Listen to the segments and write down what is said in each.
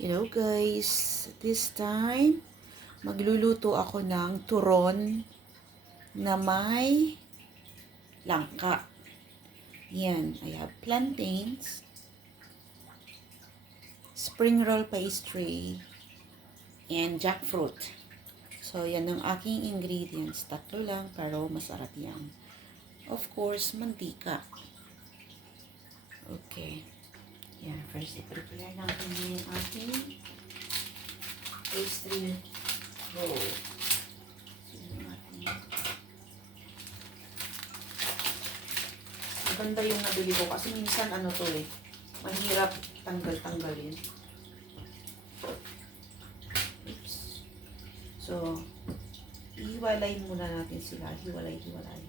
Hello guys, this time magluluto ako ng turon na may langka. Yan, I have plantains, spring roll pastry, and jackfruit. So yan ang aking ingredients. Tatlo lang pero masarap yan. Of course, mantika. Okay. Yan, first i-prepare natin yung ating pastry roll. Maganda yung nabili ko kasi minsan ano to mahirap tanggal-tanggalin. Oops. So, ihiwalay muna natin sila. Hiwalay-hiwalay.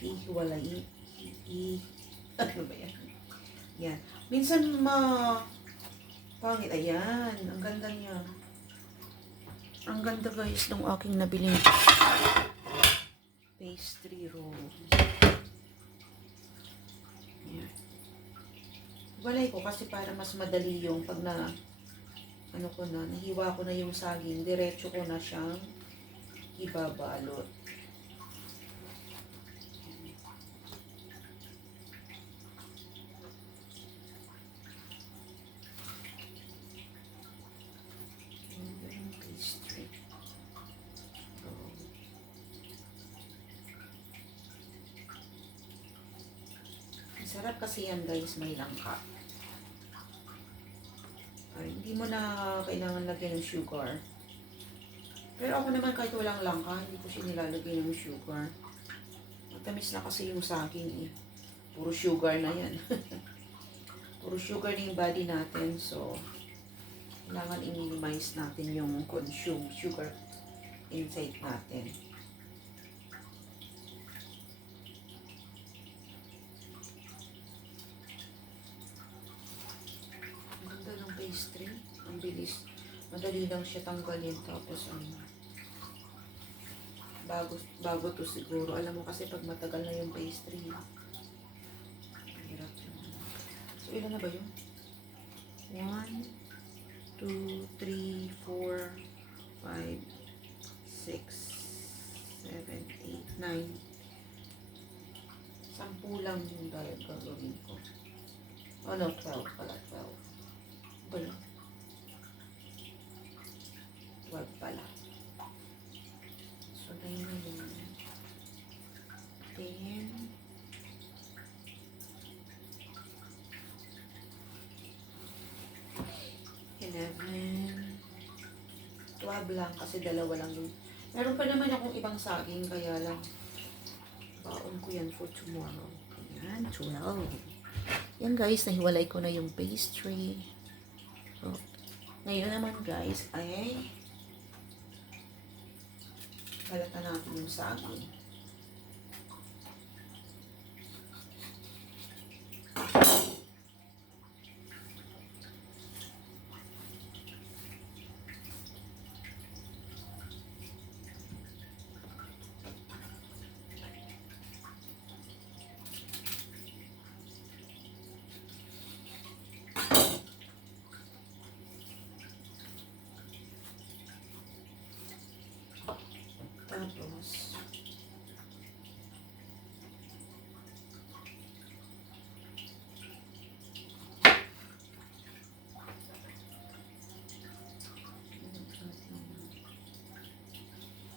Hihiwalay. Ano ba yan? Yan. Minsan pangit. Ayan. Ang ganda niya. Ang ganda guys ng aking nabiling pastry roll. Yan. Walay ko kasi para mas madali yung pag na nahiwa ko na yung saging, diretso ko na siyang ibabalot. Sarap kasi yan guys, may langka. Ay, hindi mo na kailangan lagyan ng sugar. Pero ako naman kahit walang langka, hindi ko siya nilalagay ng sugar. Matamis na kasi yung saging Puro sugar na yan. Puro sugar na yung body natin. So, kailangan i-minimize natin yung consume sugar intake natin. Pastry. Ang bilis. Madali lang siya tanggalin. Tapos, bago to siguro. Alam mo kasi pag matagal na yung pastry, hirap yun. So, ilan na ba yun? 1, 2, 3, 4, 5, 6, 7, 8, 9. 10 lang yung gagawin ko. Oh no, 12 pala. 12. Ba yun? 12 pala. So, 9 na yun. 10. 11. 12 lang kasi dalawa lang yun. Meron pa naman akong ibang saging kaya lang baon ko yan for tomorrow. Ayan, 12. Yan guys, nahiwalay ko na yung pastry. So, ngayon naman guys ay balatan natin yung saging. Tapos,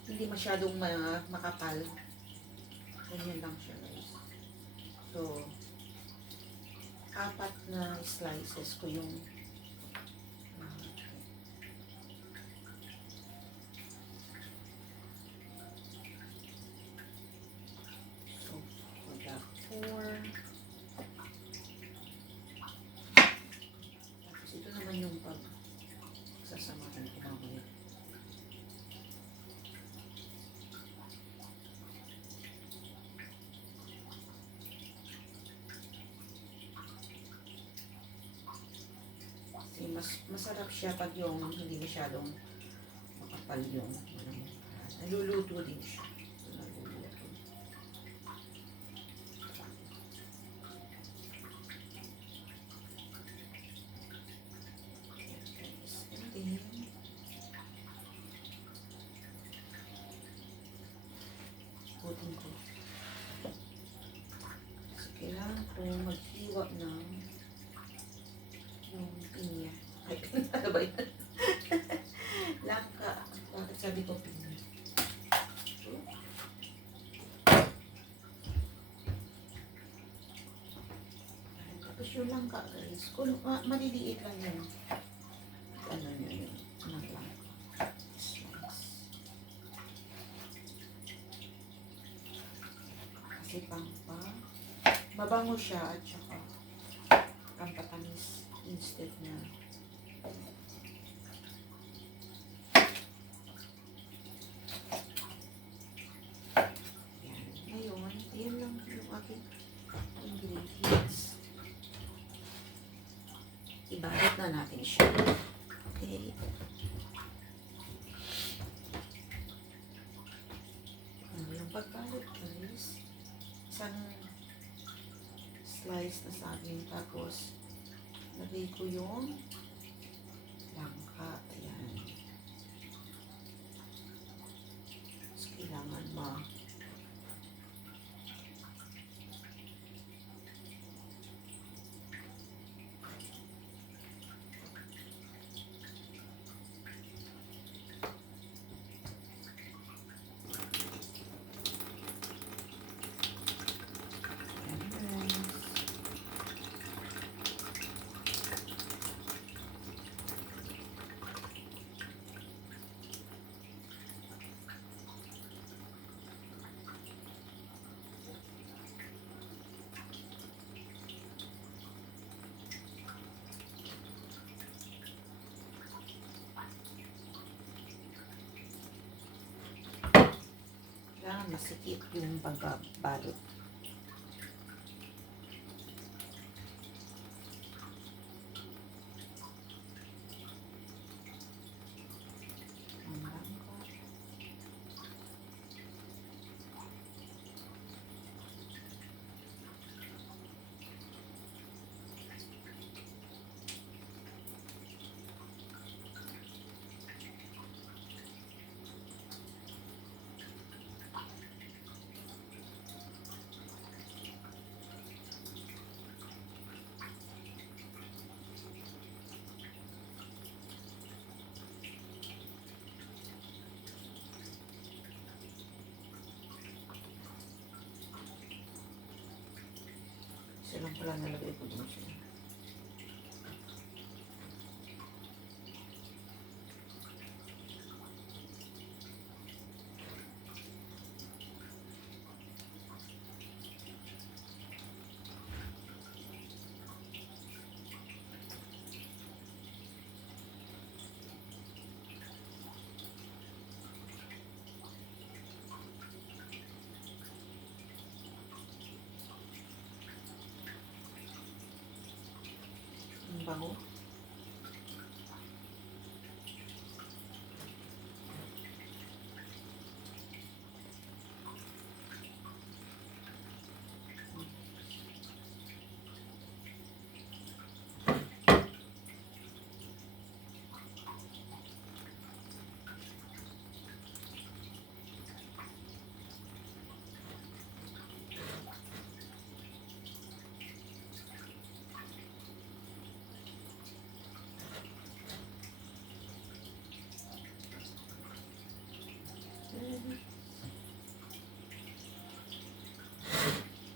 hindi masyadong makapal. Ganyan lang siya guys. So, 4 na slices ko yung so, for that 4. Tapos ito naman yung pagsasamahan ko mamaya. Masarap siya pag yung hindi masyadong makapal yung naluluto din siya. Naluluto. akong maghiwa ng yung pinya. Ay, ano ba yun? Langka. Bakit sabi ko pinya? Tapos yung langka, guys. Kung maliliit lang yun. Ano yun yun? Anong langka? Slice. Kasi mabango siya at saka pampatamis instead na yan. Ngayon, ayan lang yung aking ingredients. Ibalot na natin siya. Okay. Yung pagbalot, guys, isang slice na saging, tapos lagay ko yung langka. Ayan. Tapos kailangan masikip yung pagbabalot. Silang pala nalagay ko dun siya. Ang bango.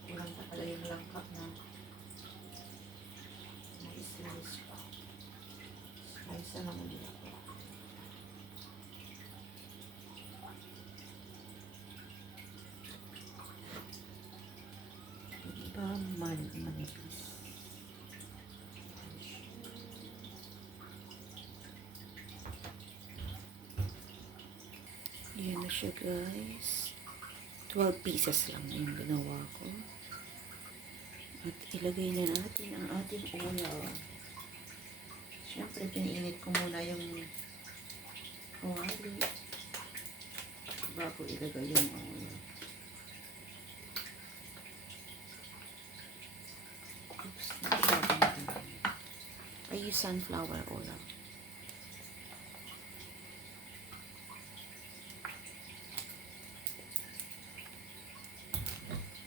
Kulang pa pala yung langka na slice pa. Slice na naman nila ko. Diba manipis? Ayan na siya, guys. 12 pieces lang yung ginawa ko. At ilagay na natin ang ating ulam. Siyempre, piniinit ko muna yung kawali bago ilagay yung ulam. Oops, I use sunflower oil.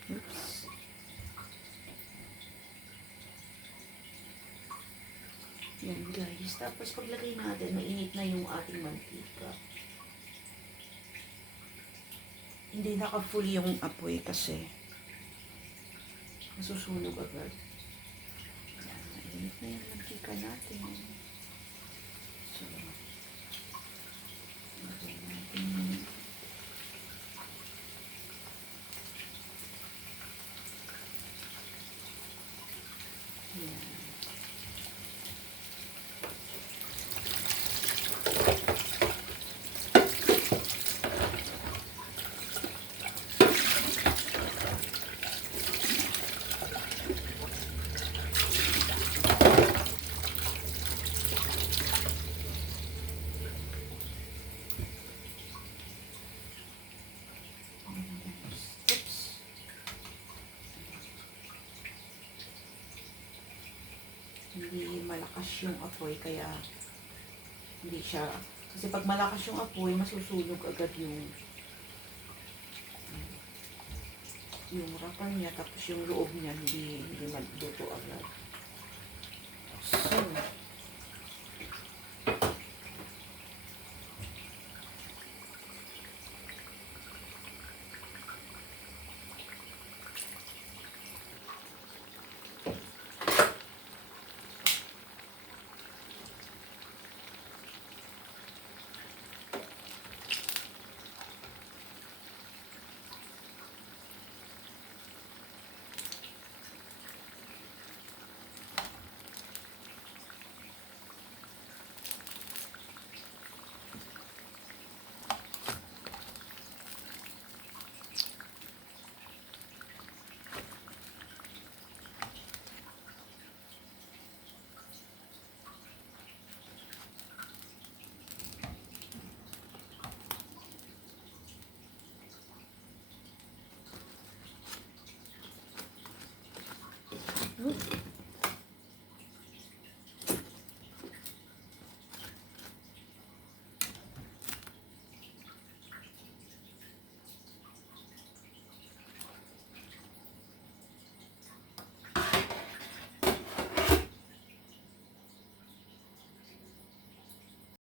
Oops. Ayan guys. Tapos paglagay natin, mainit na yung ating mantika. Hindi naka-full yung apoy kasi masusunog agad. Ayan, mainit na yung mantika natin. So, lagay natin. Ayan. Oops. Hindi malakas yung apoy kaya hindi siya, kasi pag malakas yung apoy masusunog agad yung harapan niya, tapos yung loob niya hindi maluto agad. So